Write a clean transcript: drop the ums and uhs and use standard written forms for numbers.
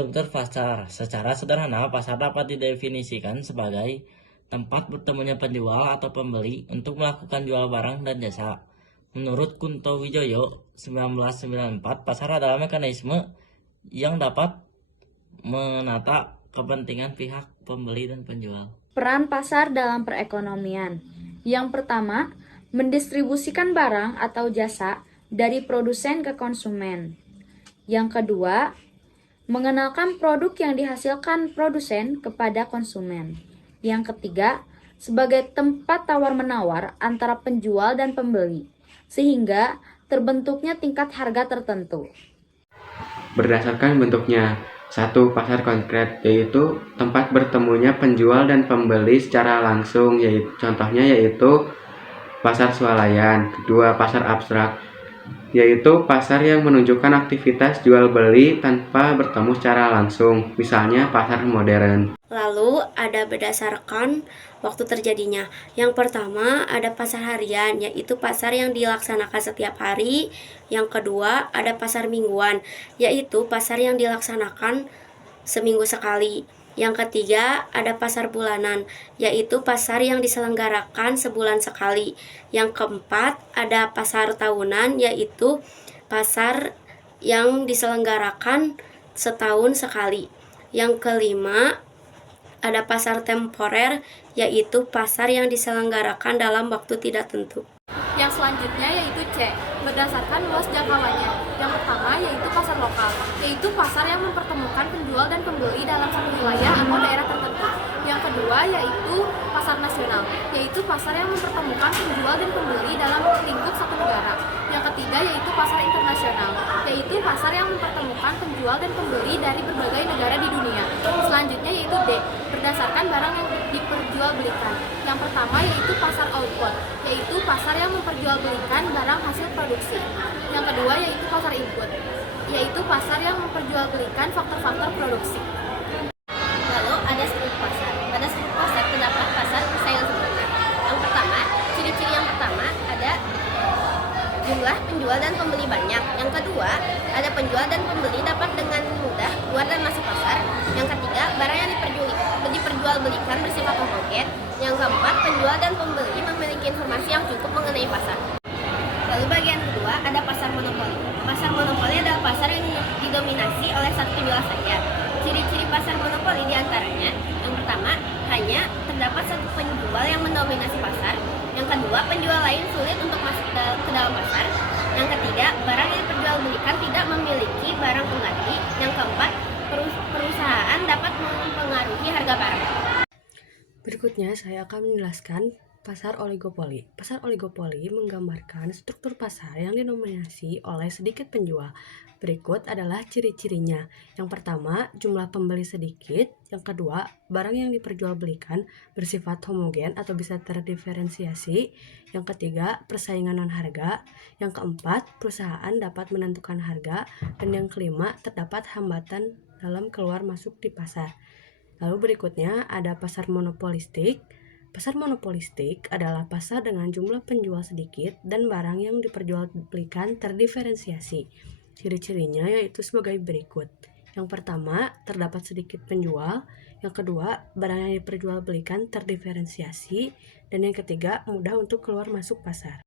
Struktur pasar. Secara sederhana, pasar dapat didefinisikan sebagai tempat bertemunya penjual atau pembeli untuk melakukan jual barang dan jasa. Menurut Kunto Wijoyo 1994, pasar adalah mekanisme yang dapat menata kepentingan pihak pembeli dan penjual. Peran pasar dalam perekonomian. Yang pertama, mendistribusikan barang atau jasa dari produsen ke konsumen. Yang kedua, mengenalkan produk yang dihasilkan produsen kepada konsumen. Yang ketiga, sebagai tempat tawar-menawar antara penjual dan pembeli, sehingga terbentuknya tingkat harga tertentu. Berdasarkan bentuknya, satu pasar konkret yaitu tempat bertemunya penjual dan pembeli secara langsung, contohnya yaitu pasar swalayan. Kedua, pasar abstrak yaitu pasar yang menunjukkan aktivitas jual beli tanpa bertemu secara langsung, misalnya pasar modern. Lalu ada berdasarkan waktu terjadinya. Yang pertama ada pasar harian, yaitu pasar yang dilaksanakan setiap hari. Yang kedua ada pasar mingguan, yaitu pasar yang dilaksanakan seminggu sekali. Yang ketiga ada pasar bulanan, yaitu pasar yang diselenggarakan sebulan sekali. Yang keempat ada pasar tahunan, yaitu pasar yang diselenggarakan setahun sekali. Yang kelima ada pasar temporer, yaitu pasar yang diselenggarakan dalam waktu tidak tentu. Yang selanjutnya yaitu C, berdasarkan luas jangkauannya. Yang pertama yaitu pasar lokal, yaitu pasar yang mempertemukan penjual dan pembeli dalam satu wilayah atau daerah tertentu. Yang kedua yaitu pasar nasional, yaitu pasar yang mempertemukan penjual dan pembeli dalam lingkup satu negara. Yang ketiga yaitu pasar internasional, yaitu pasar yang mempertemukan penjual dan pembeli dari berbagai negara di dunia. Selanjutnya yaitu D, berdasarkan barang yang diperjualbelikan. Yang pertama yaitu pasar output, yaitu pasar yang memperjualbelikan barang hasil produksi. Yang kedua yaitu pasar input, yaitu pasar yang memperjualbelikan faktor-faktor produksi. Lalu ada struktur pasar. Pada struktur pasar terdapat pasar persaingan sempurna. Yang pertama, ciri-ciri yang pertama ada jumlah penjual dan pembeli banyak. Yang kedua, ada penjual dan pembeli dapat dengan mudah keluar dan masuk pasar. Yang ketiga, barang yang diperjualbelikan bersifat homogen. Yang keempat, penjual dan pembeli memiliki informasi yang cukup mengenai pasar. Lalu bagian kedua, ada pasar monopoli. Pasar monopoli adalah pasar yang didominasi oleh satu penjual saja. Ciri-ciri pasar monopoli diantaranya, yang pertama, hanya terdapat satu penjual yang mendominasi pasar. Yang kedua, penjual lain sulit untuk masuk ke dalam pasar. Yang ketiga, barang yang diperjualbelikan tidak memiliki barang pengganti. Yang keempat, perusahaan dapat mempengaruhi harga barang. Berikutnya saya akan menjelaskan pasar oligopoli. Pasar oligopoli menggambarkan struktur pasar yang didominasi oleh sedikit penjual. Berikut adalah ciri-cirinya. Yang pertama, jumlah pembeli sedikit. Yang kedua, barang yang diperjualbelikan bersifat homogen atau bisa terdiferensiasi. Yang ketiga, persaingan non-harga. Yang keempat, perusahaan dapat menentukan harga. Dan yang kelima, terdapat hambatan dalam keluar masuk di pasar. Lalu berikutnya ada pasar monopolistik. Pasar monopolistik adalah pasar dengan jumlah penjual sedikit dan barang yang diperjualbelikan terdiferensiasi. Ciri-cirinya yaitu sebagai berikut. Yang pertama, terdapat sedikit penjual. Yang kedua, barang yang diperjualbelikan terdiferensiasi. Dan yang ketiga, mudah untuk keluar masuk pasar.